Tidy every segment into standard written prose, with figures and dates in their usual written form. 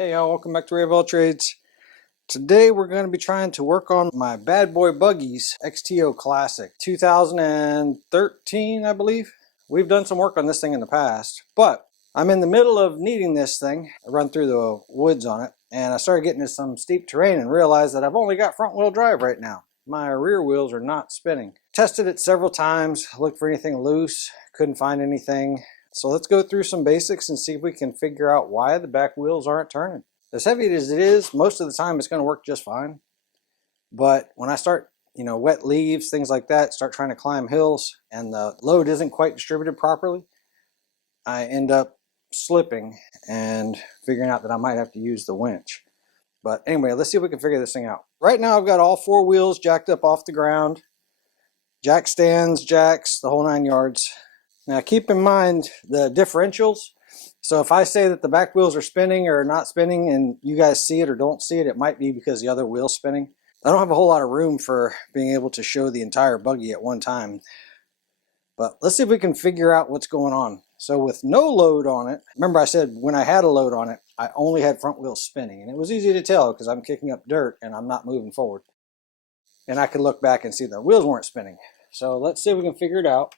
Hey y'all, welcome back to Ray of All Trades. Today we're going to be trying to work on my bad boy Buggies XTO Classic 2013, I believe. We've done some work on this thing in the past, but I'm in the middle of needing this thing. I run through the woods on it, and I started getting into some steep terrain and realized that I've only got front wheel drive right now. My rear wheels are not spinning. Tested it several times, looked for anything loose, couldn't find anything. So let's go through some basics and see if we can figure out why the back wheels aren't turning. As heavy as it is, most of the time it's going to work just fine. But when I start, wet leaves, things like that, start trying to climb hills and the load isn't quite distributed properly, I end up slipping and figuring out that I might have to use the winch. But anyway, let's see if we can figure this thing out. Right now I've got all four wheels jacked up off the ground. Jack stands, jacks, the whole 9 yards. Now keep in mind the differentials. So if I say that the back wheels are spinning or not spinning and you guys see it or don't see it, it might be because the other wheel's spinning. I don't have a whole lot of room for being able to show the entire buggy at one time. But let's see if we can figure out what's going on. So with no load on it, remember I said when I had a load on it, I only had front wheels spinning. And it was easy to tell because I'm kicking up dirt and I'm not moving forward. And I could look back and see the wheels weren't spinning. So let's see if we can figure it out.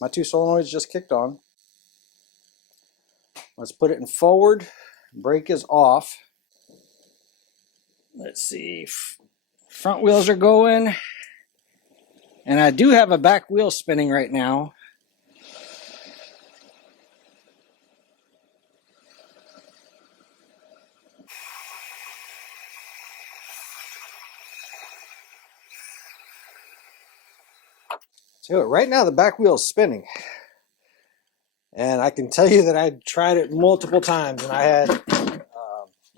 My two solenoids just kicked on. Let's put it in forward. Brake is off. Let's see. Front wheels are going. And I do have a back wheel spinning right now. So right now the back wheel is spinning. And I can tell you that I tried it multiple times and I had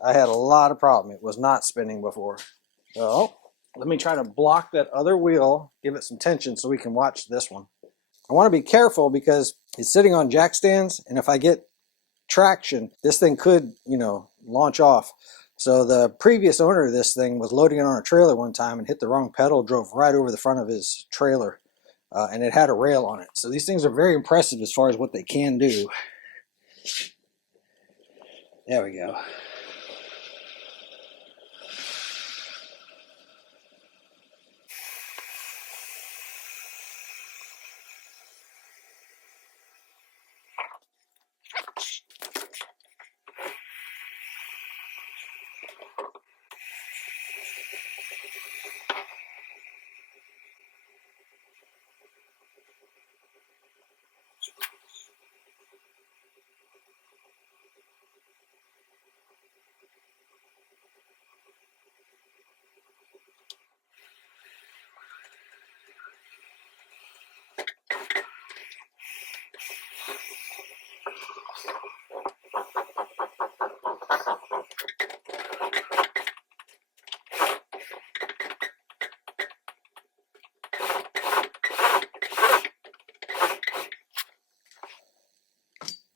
a lot of problem. It was not spinning before. So let me try to block that other wheel, give it some tension so we can watch this one. I want to be careful because it's sitting on jack stands, and if I get traction, this thing could, launch off. So the previous owner of this thing was loading it on a trailer one time and hit the wrong pedal, drove right over the front of his trailer. And it had a rail on it. So these things are very impressive as far as what they can do. There we go.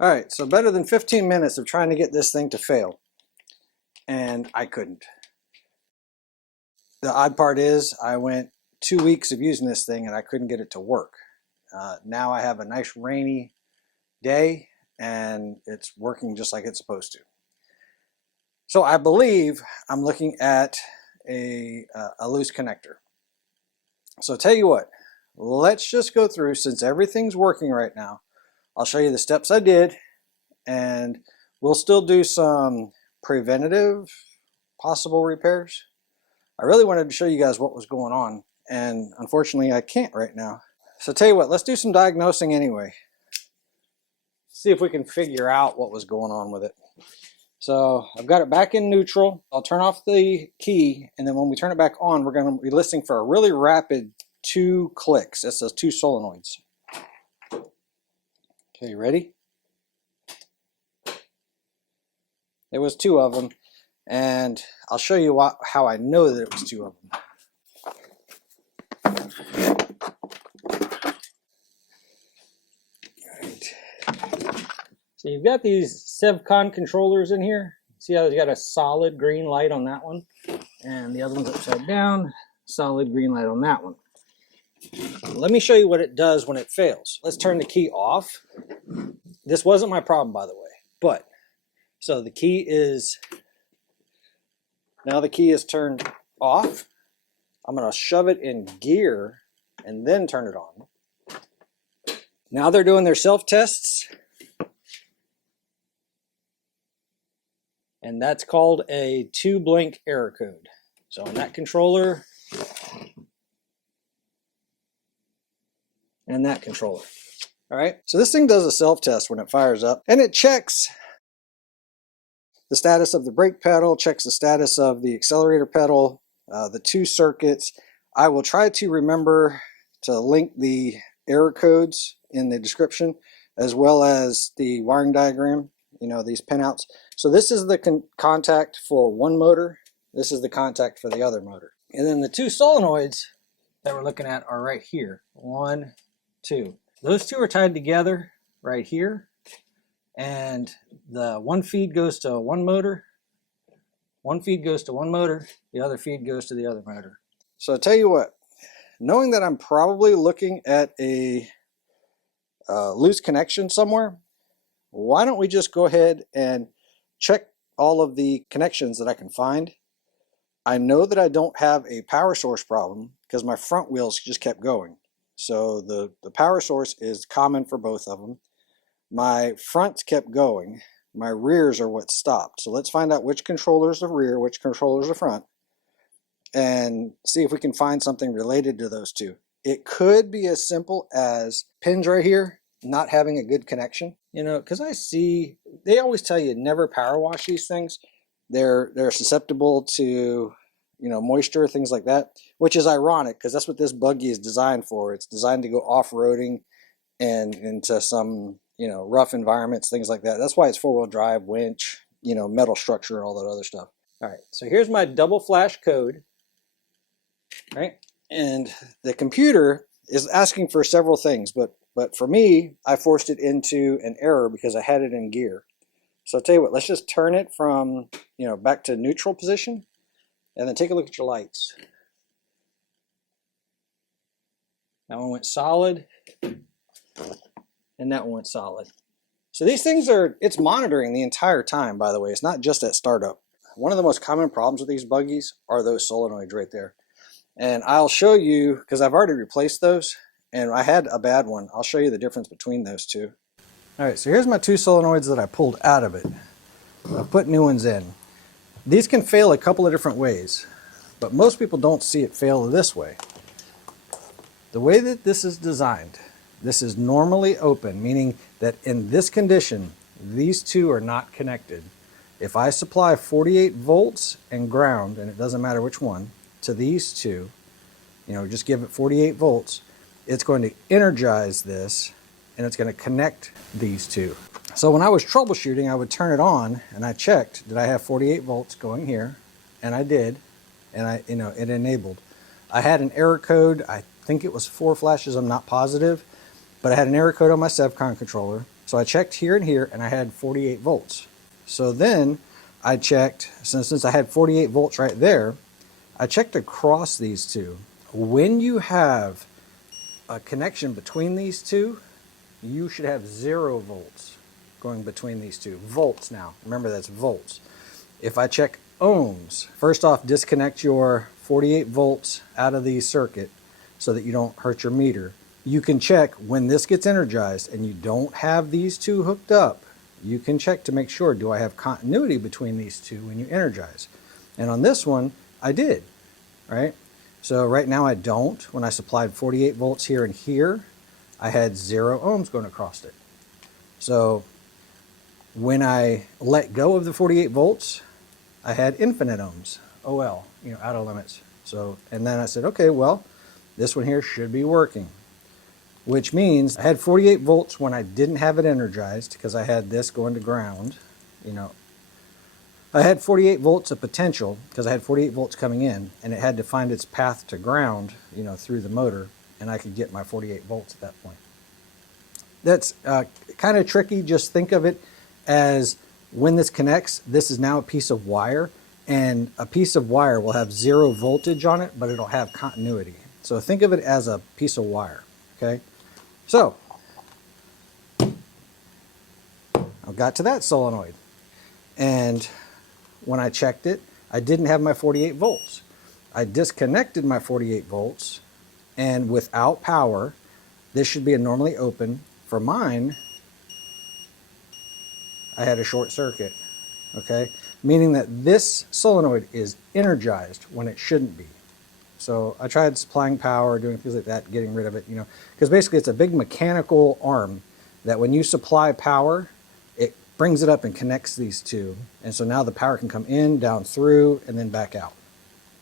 All right, so better than 15 minutes of trying to get this thing to fail, and I couldn't. The odd part is I went 2 weeks of using this thing and I couldn't get it to work. Now I have a nice rainy day and it's working just like it's supposed to. So I believe I'm looking at a loose connector. So tell you what, let's just go through, since everything's working right now. I'll show you the steps I did, and we'll still do some preventative possible repairs. I really wanted to show you guys what was going on, and unfortunately I can't right now. So tell you what, let's do some diagnosing anyway. See if we can figure out what was going on with it. So I've got it back in neutral. I'll turn off the key, and then when we turn it back on, we're going to be listening for a really rapid 2 clicks. That's those 2 solenoids. Okay, you ready? There was 2 of them, and I'll show you how I know that it was 2 of them. Right. So you've got these Sevcon controllers in here. See how it's got a solid green light on that one, and the other one's upside down, solid green light on that one. Let me show you what it does when it fails. Let's turn the key off. This wasn't my problem, by the way, but So the key is, now the key is turned off. I'm going to shove it in gear and then turn it on. Now they're doing their self-tests. And that's called a 2-blink error code. So on that controller and that controller. All right, so this thing does a self-test when it fires up, and it checks the status of the brake pedal, checks the status of the accelerator pedal, the 2 circuits. I will try to remember to link the error codes in the description, as well as the wiring diagram, you know, these pinouts. So this is the contact for one motor. This is the contact for the other motor. And then the 2 solenoids that we're looking at are right here. 1, 2. Those 2 are tied together right here. And the one feed goes to one motor. One feed goes to one motor. The other feed goes to the other motor. So I'll tell you what, knowing that I'm probably looking at a loose connection somewhere, why don't we just go ahead and check all of the connections that I can find. I know that I don't have a power source problem because my front wheels just kept going. So the power source is common for both of them. My fronts kept going. My rears are what stopped. So let's find out which controller is the rear, which controller is the front, and see if we can find something related to those 2. It could be as simple as pins right here not having a good connection. You know, because I see, they always tell you never power wash these things. They're susceptible to, you know, moisture, things like that, which is ironic because that's what this buggy is designed for. It's designed to go off-roading and into some, you know, rough environments, things like that. That's why it's 4-wheel drive, winch, you know, metal structure, all that other stuff. All right, so here's my double flash code, right? And the computer is asking for several things, but for me, I forced it into an error because I had it in gear. So I'll tell you what, let's just turn it from, you know, back to neutral position, and then take a look at your lights. That one went solid, and that one went solid. So these things are, it's monitoring the entire time, by the way. It's not just at startup. One of the most common problems with these buggies are those solenoids right there. And I'll show you, because I've already replaced those, and I had a bad one. I'll show you the difference between those 2. All right, so here's my 2 solenoids that I pulled out of it. I've put new ones in. These can fail a couple of different ways, but most people don't see it fail this way. The way that this is designed, this is normally open, meaning that in this condition, these 2 are not connected. If I supply 48 volts and ground, and it doesn't matter which one, to these 2, you know, just give it 48 volts, it's going to energize this, and it's going to connect these 2. So when I was troubleshooting, I would turn it on, and I checked, did I have 48 volts going here? And I did, and you know, it enabled. I had an error code. I think it was 4 flashes. I'm not positive, but I had an error code on my Sevcon controller. So I checked here and here, and I had 48 volts. So then I checked, since I had 48 volts right there, I checked across these 2. When you have a connection between these 2, you should have 0 volts going between these 2. Volts now. Remember, that's volts. If I check ohms, first off, disconnect your 48 volts out of the circuit so that you don't hurt your meter. You can check when this gets energized and you don't have these 2 hooked up. You can check to make sure, do I have continuity between these 2 when you energize? And on this one, I did, right? So right now I don't. When I supplied 48 volts here and here, I had 0 ohms going across it. So when I let go of the 48 volts, I had infinite ohms, OL, you know, out of limits. So, and then I said, okay, well, this one here should be working, which means I had 48 volts when I didn't have it energized because I had this going to ground, you know. I had 48 volts of potential because I had 48 volts coming in, and it had to find its path to ground, you know, through the motor, and I could get my 48 volts at that point. That's kind of tricky. Just think of it as when this connects, this is now a piece of wire, and a piece of wire will have 0 voltage on it, but it'll have continuity. So think of it as a piece of wire, okay? So, I got to that solenoid. And when I checked it, I didn't have my 48 volts. I disconnected my 48 volts, and without power, this should be normally open. For mine, I had a short circuit, okay? Meaning that this solenoid is energized when it shouldn't be. So I tried supplying power, doing things like that, getting rid of it, you know, because basically it's a big mechanical arm that when you supply power, it brings it up and connects these two. And so now the power can come in, down through, and then back out.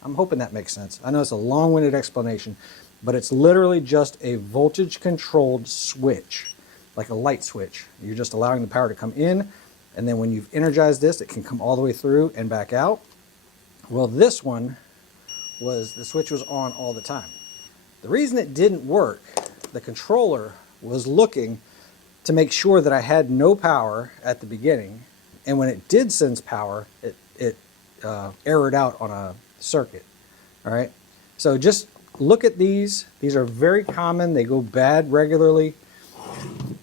I'm hoping that makes sense. I know it's a long-winded explanation, but it's literally just a voltage-controlled switch, like a light switch. You're just allowing the power to come in, and then when you've energized this, it can come all the way through and back out. Well, this one was, the switch was on all the time. The reason it didn't work, the controller was looking to make sure that I had no power at the beginning, and when it did sense power, it errored out on a circuit. All right, so just look at these. These are very common. They go bad regularly.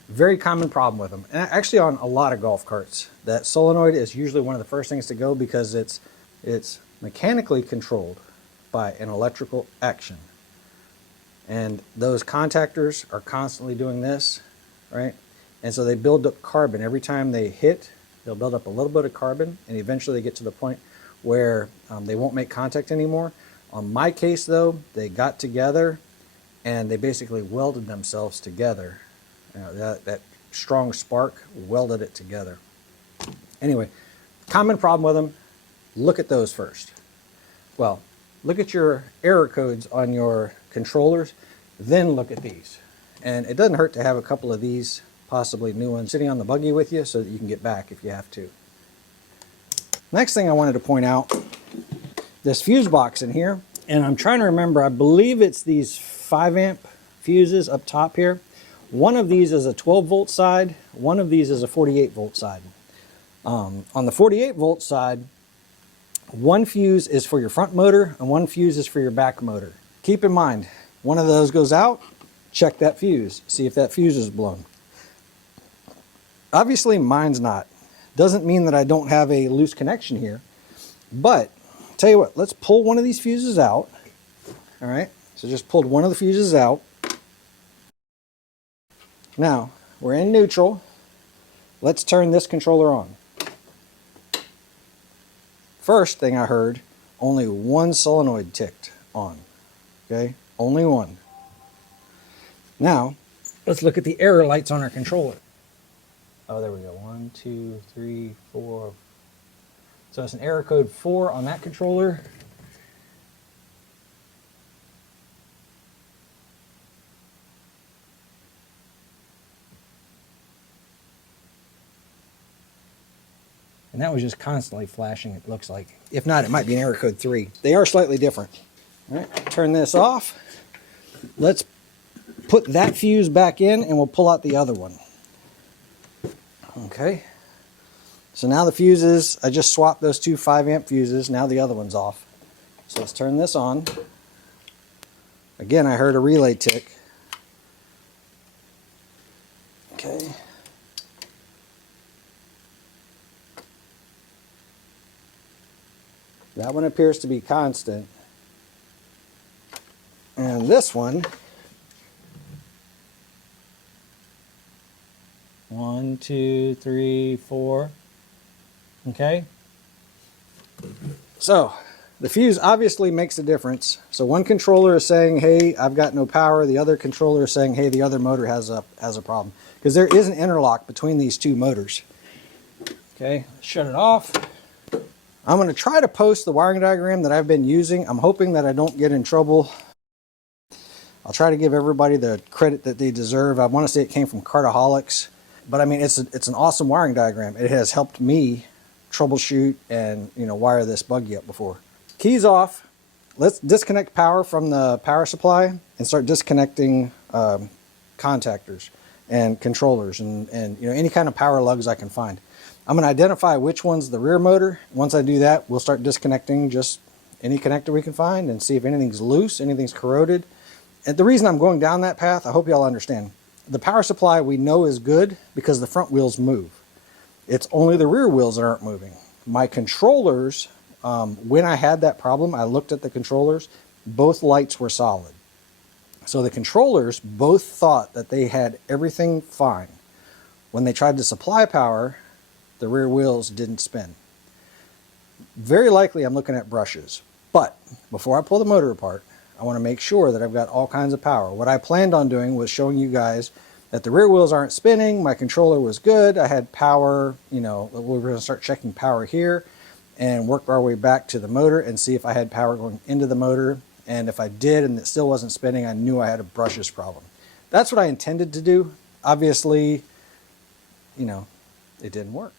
Very common problem with them. And actually on a lot of golf carts, that solenoid is usually one of the first things to go because it's mechanically controlled by an electrical action. And those contactors are constantly doing this, right? And so they build up carbon. Every time they hit, they'll build up a little bit of carbon, and eventually they get to the point where they won't make contact anymore. On my case though, they got together and they basically welded themselves together. You know, that strong spark welded it together. Anyway, common problem with them, look at those first. Well, look at your error codes on your controllers, then look at these. And it doesn't hurt to have a couple of these, possibly new ones, sitting on the buggy with you so that you can get back if you have to. Next thing I wanted to point out, this fuse box in here, and I'm trying to remember, I believe it's these 5 amp fuses up top here. One of these is a 12 volt side, one of these is a 48 volt side. On the 48 volt side, one fuse is for your front motor and one fuse is for your back motor. Keep in mind, one of those goes out, check that fuse, see if that fuse is blown. Obviously mine's not. Doesn't mean that I don't have a loose connection here, but tell you what, let's pull one of these fuses out. All right, so just pulled one of the fuses out. Now, we're in neutral. Let's turn this controller on. First thing I heard, only one solenoid ticked on. Okay, only one. Now, let's look at the error lights on our controller. Oh, there we go. 1, 2, 3, 4. So it's an error code 4 on that controller. And that was just constantly flashing, it looks like. If not, it might be an error code 3. They are slightly different. All right, turn this off. Let's put that fuse back in and we'll pull out the other one. Okay, so now the fuses, I just swapped those two 5 amp fuses, now the other one's off. So let's turn this on. Again, I heard a relay tick. Okay. That one appears to be constant. And this one, 1, 2, 3, 4. Okay. So the fuse obviously makes a difference. So one controller is saying, hey, I've got no power. The other controller is saying, hey, the other motor has a problem. Because there is an interlock between these two motors. Okay, shut it off. I'm going to try to post the wiring diagram that I've been using. I'm hoping that I don't get in trouble. I'll try to give everybody the credit that they deserve. I want to say it came from Cartaholics. But I mean, it's an awesome wiring diagram. It has helped me troubleshoot and, you know, wire this buggy up before. Keys off. Let's disconnect power from the power supply and start disconnecting contactors and controllers and you know, any kind of power lugs I can find. I'm going to identify which one's the rear motor. Once I do that, we'll start disconnecting just any connector we can find and see if anything's loose, anything's corroded. And the reason I'm going down that path, I hope y'all understand. The power supply we know is good because the front wheels move. It's only the rear wheels that aren't moving. My controllers, when I had that problem, I looked at the controllers, both lights were solid. So the controllers both thought that they had everything fine. When they tried to supply power, the rear wheels didn't spin. Very likely I'm looking at brushes, but before I pull the motor apart, I want to make sure that I've got all kinds of power. What I planned on doing was showing you guys that the rear wheels aren't spinning, my controller was good, I had power, you know, we were going to start checking power here and work our way back to the motor and see if I had power going into the motor. And if I did and it still wasn't spinning, I knew I had a brushes problem. That's what I intended to do. Obviously, you know, it didn't work.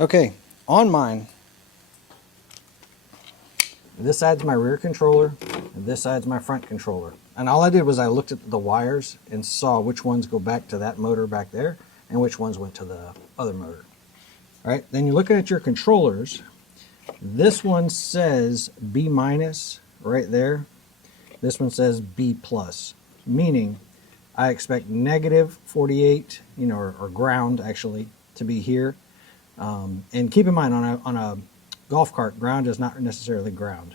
Okay, on mine, this side's my rear controller, and this side's my front controller. And all I did was I looked at the wires and saw which ones go back to that motor back there and which ones went to the other motor. All right, then you're looking at your controllers. This one says B minus right there. This one says B plus, meaning I expect negative 48, you know, or ground actually, to be here. And keep in mind, on a golf cart, ground is not necessarily ground.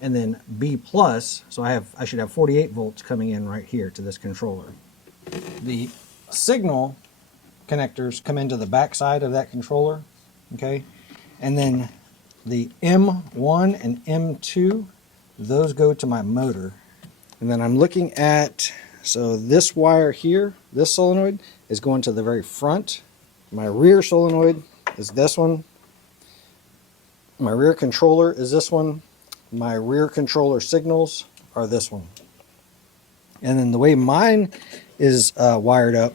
And then B plus, so I should have 48 volts coming in right here to this controller. The signal connectors come into the back side of that controller, okay? And then the M1 and M2, those go to my motor. And then I'm looking at, so this wire here, this solenoid, is going to the very front. My rear solenoid is this one. My rear controller is this one. My rear controller signals are this one. And then the way mine is wired up,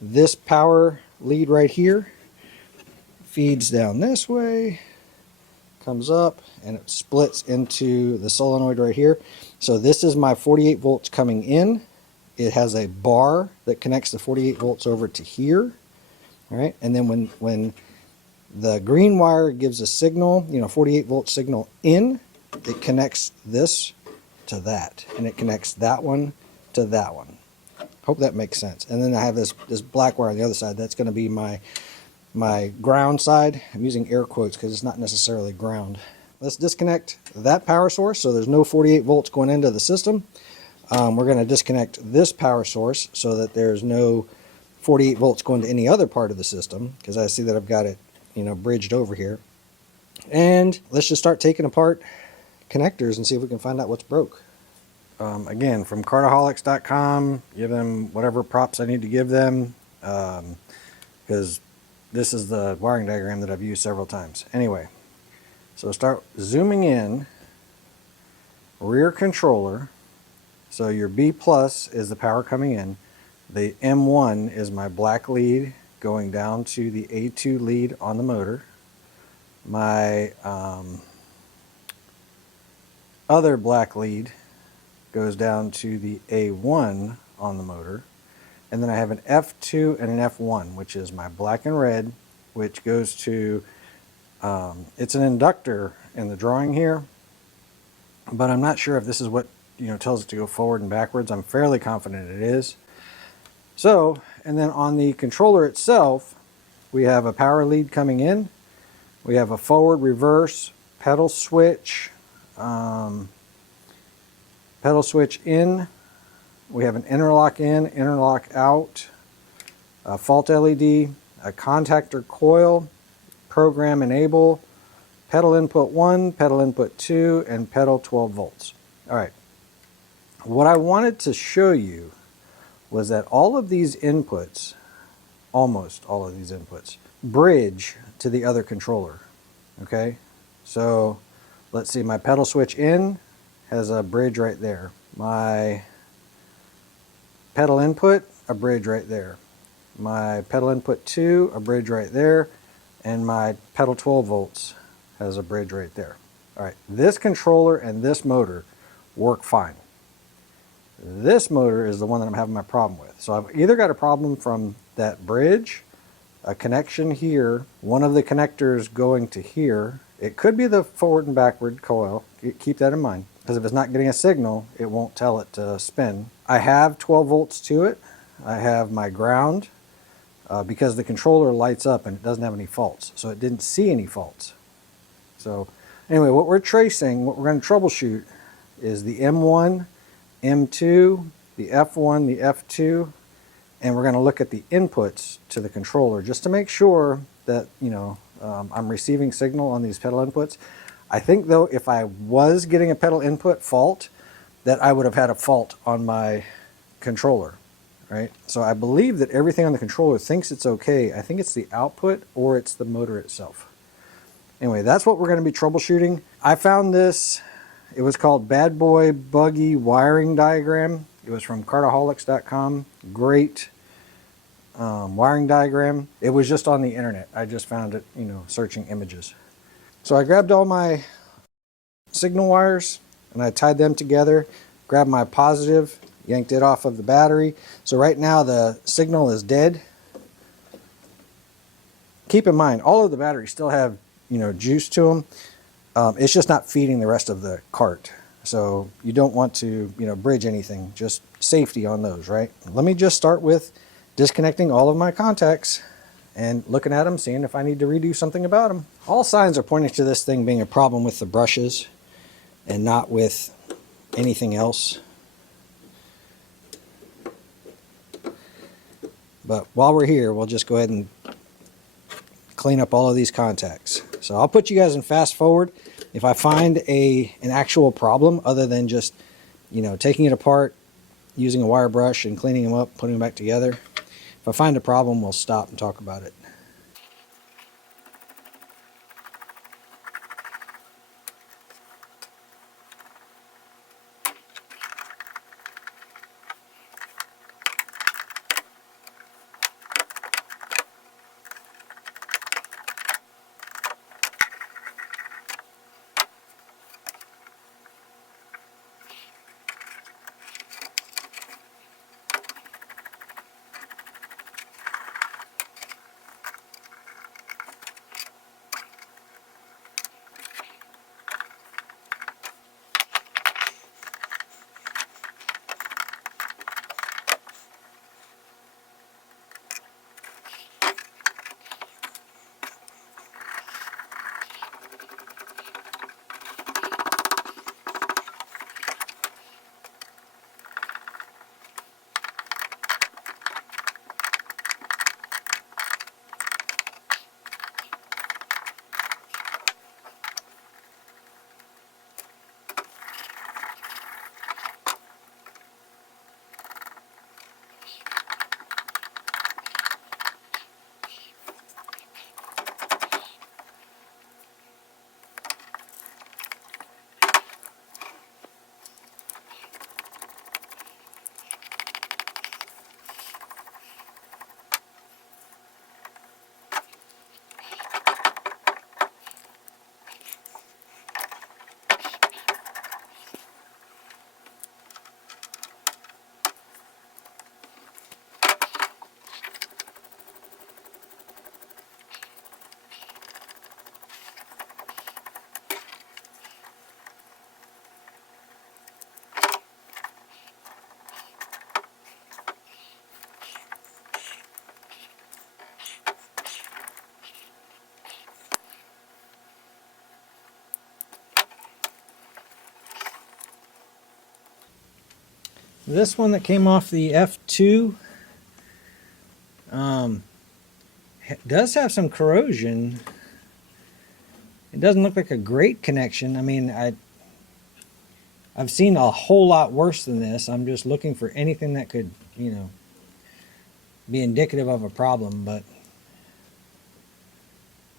this power lead right here feeds down this way, comes up, and it splits into the solenoid right here. So this is my 48 volts coming in. It has a bar that connects the 48 volts over to here. All right, and then when the green wire gives a signal, you know, 48 volt signal in, it connects this to that, and it connects that one to that one. Hope that makes sense. And then I have this black wire on the other side. That's going to be my ground side. I'm using air quotes because it's not necessarily ground. Let's disconnect that power source so there's no 48 volts going into the system. We're going to disconnect this power source so that there's no 48 volts going to any other part of the system, because I see that I've got it, you know, bridged over here. And let's just start taking apart connectors and see if we can find out what's broke. Again, from cartaholics.com, give them whatever props I need to give them, because this is the wiring diagram that I've used several times. Anyway, so start zooming in. Rear controller, so your B plus is the power coming in. The M1 is my black lead going down to the A2 lead on the motor. My other black lead goes down to the A1 on the motor. And then I have an F2 and an F1, which is my black and red, which goes to, it's an inductor in the drawing here, but I'm not sure if this is what, you know, tells it to go forward and backwards. I'm fairly confident it is. So, and then on the controller itself, we have a power lead coming in. We have a forward, reverse, pedal switch in. We have an interlock in, interlock out, a fault LED, a contactor coil, program enable, pedal input 1, pedal input 2, and pedal 12 volts. All right. What I wanted to show you was that all of these inputs, almost all of these inputs, bridge to the other controller. Okay? So let's see, my pedal switch in has a bridge right there. My pedal input, a bridge right there. My pedal input 2, a bridge right there. And my pedal 12 volts has a bridge right there. All right, this controller and this motor work fine. This motor is the one that I'm having my problem with. So I've either got a problem from that bridge, a connection here, one of the connectors going to here. It could be the forward and backward coil. Keep that in mind, because if it's not getting a signal, it won't tell it to spin. I have 12 volts to it. I have my ground because the controller lights up and it doesn't have any faults. So it didn't see any faults. So anyway, what we're tracing, what we're going to troubleshoot is the M1, M2, the F1, the F2, and we're going to look at the inputs to the controller just to make sure that, you know, I'm receiving signal on these pedal inputs. I think though, if I was getting a pedal input fault, that I would have had a fault on my controller, right? So I believe that everything on the controller thinks it's okay. I think it's the output or it's the motor itself. Anyway, that's what we're going to be troubleshooting. I found this, it was called Bad Boy Buggy Wiring Diagram. It was from cartaholics.com. Great wiring diagram. It was just on the internet. I just found it, you know, searching images. So I grabbed all my signal wires and I tied them together, grabbed my positive, yanked it off of the battery. So right now the signal is dead. Keep in mind, all of the batteries still have, you know, juice to them. It's just not feeding the rest of the cart. So you don't want to, you know, bridge anything, just safety on those, right? Let me just start with disconnecting all of my contacts and looking at them, seeing if I need to redo something about them. All signs are pointing to this thing being a problem with the brushes and not with anything else. But while we're here, we'll just go ahead and clean up all of these contacts. So I'll put you guys in fast forward. If I find an actual problem other than just, you know, taking it apart, using a wire brush and cleaning them up, putting them back together, if I find a problem, we'll stop and talk about it. This one that came off the F2 does have some corrosion. It doesn't look like a great connection. I mean, I've seen a whole lot worse than this. I'm just looking for anything that could, you know, be indicative of a problem, but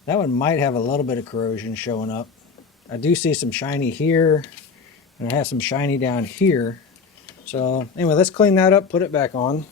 that one might have a little bit of corrosion showing up. I do see some shiny here, and I have some shiny down here. So anyway, let's clean that up, put it back on.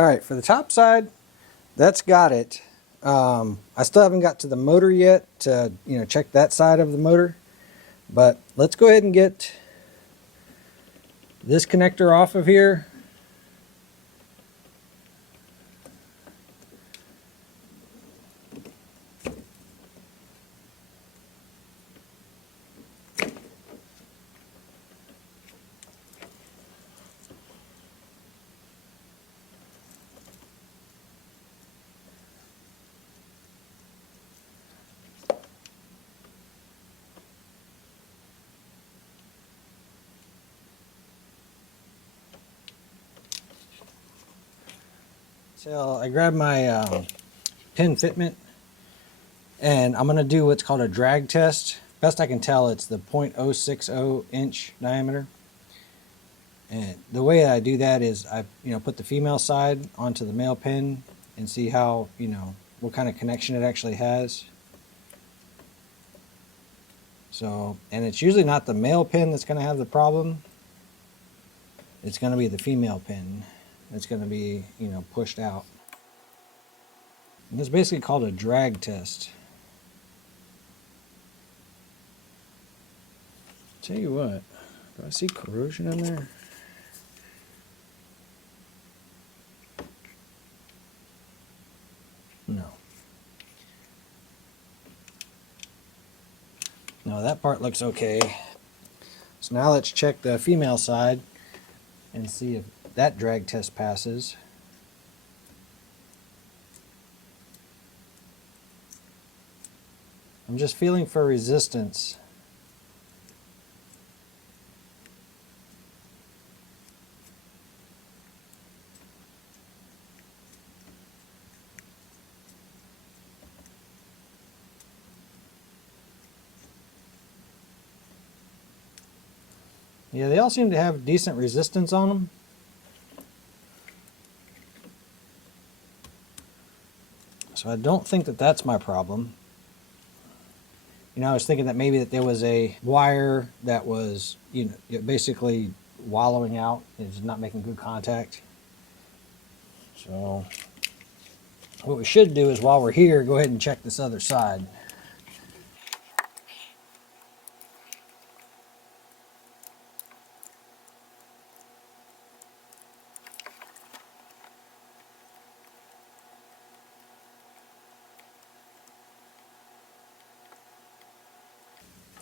All right, for the top side, that's got it. I still haven't got to the motor yet to check that side of the motor, but let's go ahead and get this connector off of here. So I grabbed my pin fitment, and I'm going to do what's called a drag test. Best I can tell, it's the 0.060 inch diameter. And the way I do that is I put the female side onto the male pin and see how, what kind of connection it actually has. So, and it's usually not the male pin that's going to have the problem. It's going to be the female pin that's going to be, pushed out. And it's basically called a drag test. Tell you what, do I see corrosion in there? No. No, that part looks okay. So now let's check the female side and see if that drag test passes. I'm just feeling for resistance. Yeah, they all seem to have decent resistance on them. So I don't think that that's my problem. I was thinking that maybe that there was a wire that was, basically wallowing out. It's not making good contact. So what we should do is, while we're here, go ahead and check this other side.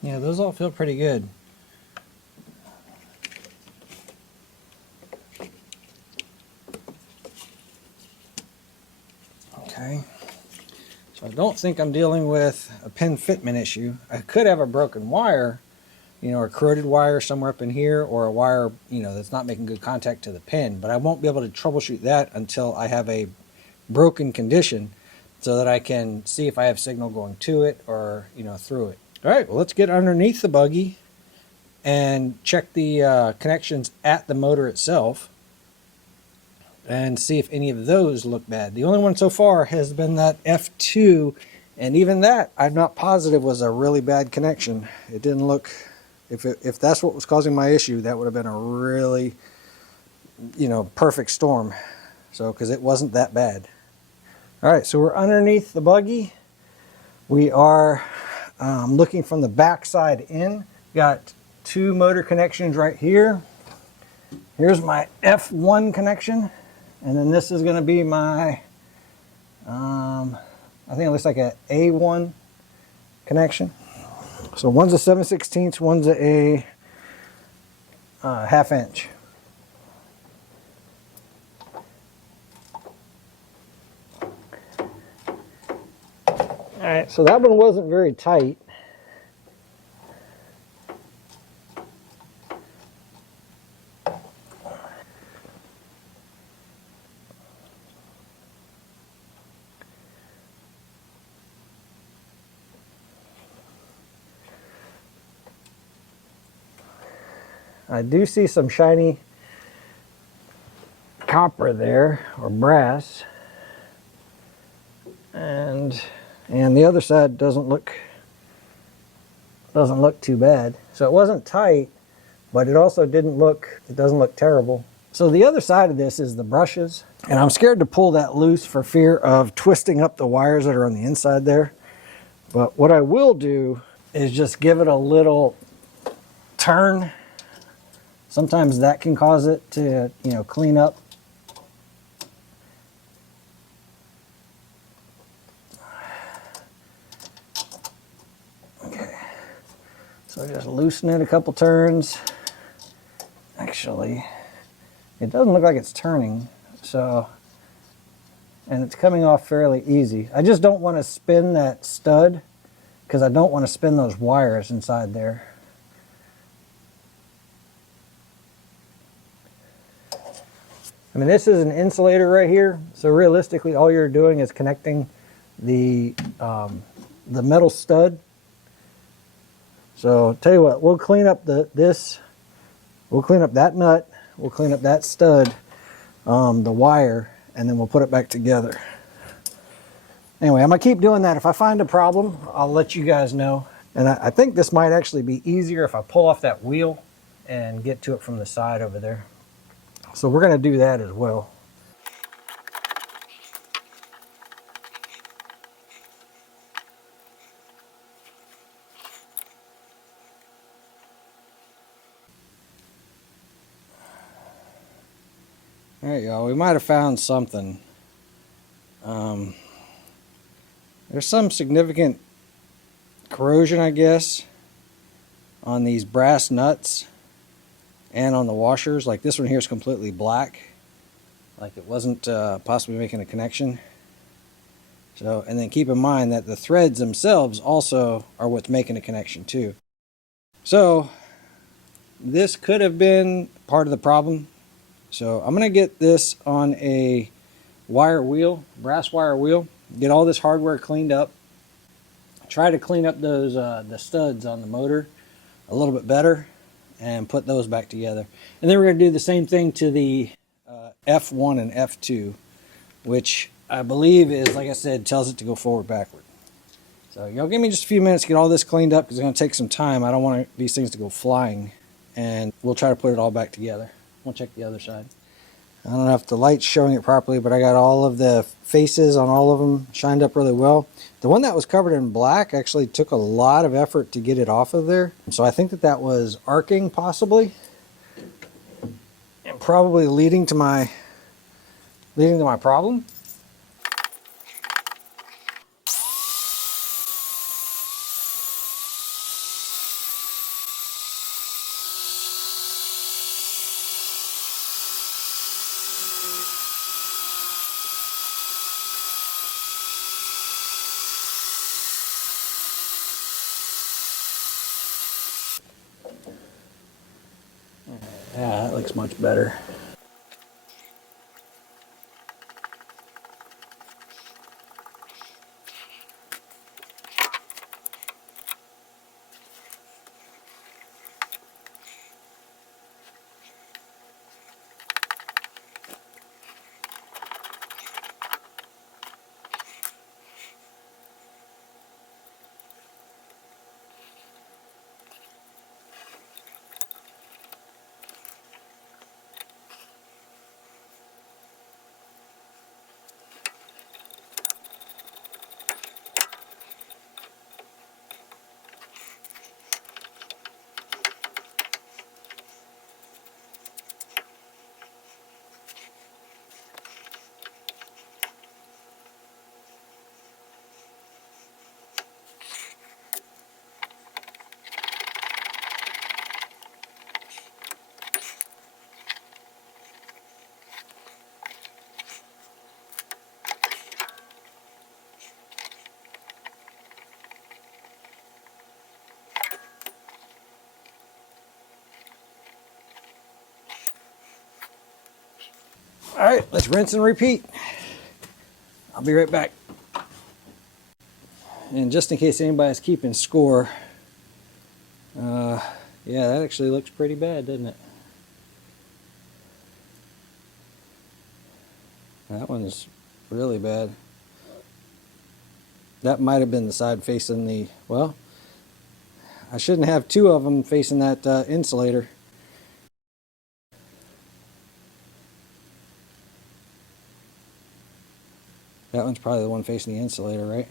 Yeah, those all feel pretty good. Okay, so I don't think I'm dealing with a pin fitment issue. I could have a broken wire, or a corroded wire somewhere up in here, or a wire, that's not making good contact to the pin, but I won't be able to troubleshoot that until I have a broken condition so that I can see if I have signal going to it or, through it. All right, well, let's get underneath the buggy and check the connections at the motor itself and see if any of those look bad. The only one so far has been that F2, and even that I'm not positive was a really bad connection. It didn't look, if that's what was causing my issue, that would have been a really, perfect storm. So, because it wasn't that bad. All right, so we're underneath the buggy. We are looking from the back side in. Got two motor connections right here. Here's my F1 connection, and then this is going to be my, I think it looks like a A1 connection. So one's a 7/16, one's a ½ inch. All right, so that one wasn't very tight. I do see some shiny copper there, or brass, and the other side doesn't look too bad. So it wasn't tight, but it also doesn't look terrible. So the other side of this is the brushes, and I'm scared to pull that loose for fear of twisting up the wires that are on the inside there. But what I will do is just give it a little turn. Sometimes that can cause it to, you know, clean up. Okay, so just loosen it a couple turns. Actually, it doesn't look like it's turning, so, and it's coming off fairly easy. I just don't want to spin that stud because I don't want to spin those wires inside there. I mean, this is an insulator right here, so realistically all you're doing is connecting the metal stud. So tell you what, we'll clean up we'll clean up that nut, we'll clean up that stud, the wire, and then we'll put it back together. Anyway, I'm gonna keep doing that. If I find a problem, I'll let you guys know. And I think this might actually be easier if I pull off that wheel and get to it from the side over there. So we're gonna do that as well. All right, y'all, we might have found something. There's some significant corrosion, I guess, on these brass nuts and on the washers. Like this one here is completely black, like it wasn't possibly making a connection. So, and then keep in mind that the threads themselves also are what's making a connection too. So this could have been part of the problem. So I'm gonna get this on a wire wheel, brass wire wheel, get all this hardware cleaned up, try to clean up those the studs on the motor a little bit better, and put those back together. And then we're gonna do the same thing to the F1 and F2, which I believe is, like I said, tells it to go forward backward. So y'all give me just a few minutes to get all this cleaned up because it's gonna take some time. I don't want these things to go flying, and we'll try to put it all back together. We'll check the other side. I don't know if the light's showing it properly, but I got all of the faces on all of them shined up really well. The one that was covered in black actually took a lot of effort to get it off of there. So I think that that was arcing possibly, and probably leading to my problem. Yeah, that looks much better. All right, let's rinse and repeat. I'll be right back. And just in case anybody's keeping score, yeah, that actually looks pretty bad, doesn't it? That one's really bad. That might have been the side facing the, well, I shouldn't have two of them facing that insulator. That one's probably the one facing the insulator, right?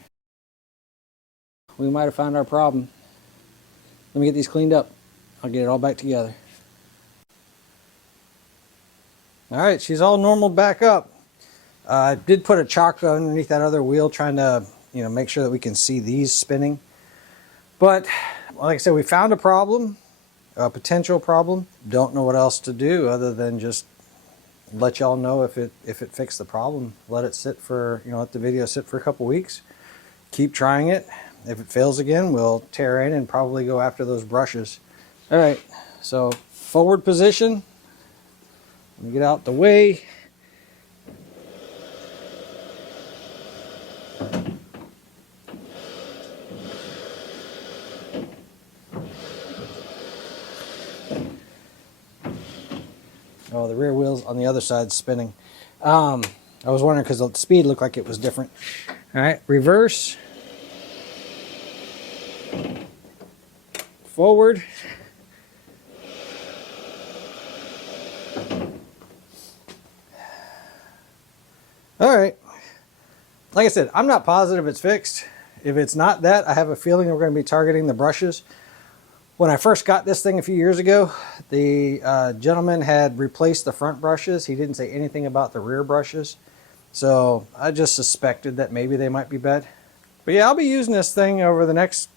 We might have found our problem. Let me get these cleaned up. I'll get it all back together. Alright, she's all normal back up. I did put a chock underneath that other wheel trying to, make sure that we can see these spinning. But, like I said, we found a problem, a potential problem. Don't know what else to do other than just let y'all know if it fixed the problem. Let it sit for, let the video sit for a couple weeks. Keep trying it. If it fails again, we'll tear in and probably go after those brushes. Alright, so forward position. Let me get out the way. Oh, the rear wheels on the other side spinning. I was wondering because the speed looked like it was different. Alright, reverse. Forward. Alright. Like I said, I'm not positive it's fixed. If it's not that, I have a feeling we're going to be targeting the brushes. When I first got this thing a few years ago, the gentleman had replaced the front brushes. He didn't say anything about the rear brushes. So I just suspected that maybe they might be bad. But yeah, I'll be using this thing over the next,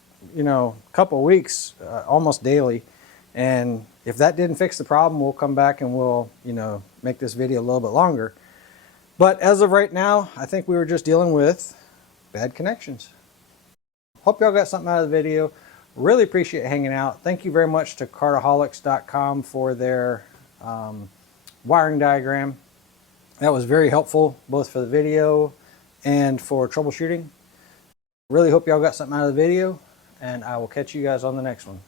couple of weeks, almost daily. And if that didn't fix the problem, we'll come back and we'll, make this video a little bit longer. But as of right now, I think we were just dealing with bad connections. Hope y'all got something out of the video. Really appreciate hanging out. Thank you very much to cartaholics.com for their wiring diagram. That was very helpful, both for the video and for troubleshooting. Really hope y'all got something out of the video, and I will catch you guys on the next one.